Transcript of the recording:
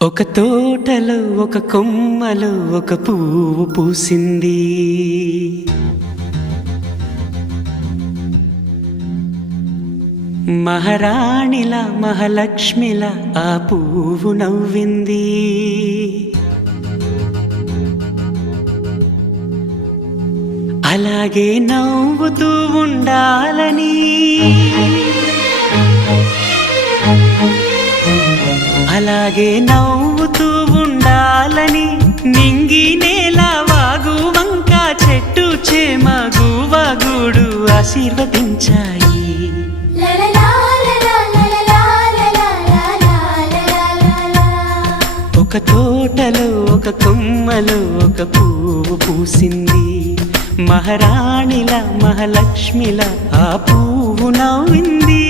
ఒక తోటలో ఒక కొమ్మలో ఒక పువ్వు పూసింది. మహారాణిలా మహాలక్ష్మిలా ఆ పువ్వు నవ్వింది. అలాగే నవ్వుతూ ఉండాలని, అలాగే నవ్వుతూ ఉండాలని నింగి నేల వాగు వంక చెట్టు చేమ గువగూడు ఆశీర్వదించాయి. ఒక తోటలో ఒక కొమ్మలో ఒక పువ్వు పూసింది. మహారాణిలా మహాలక్ష్మిలా ఆ పువ్వు నవ్వింది.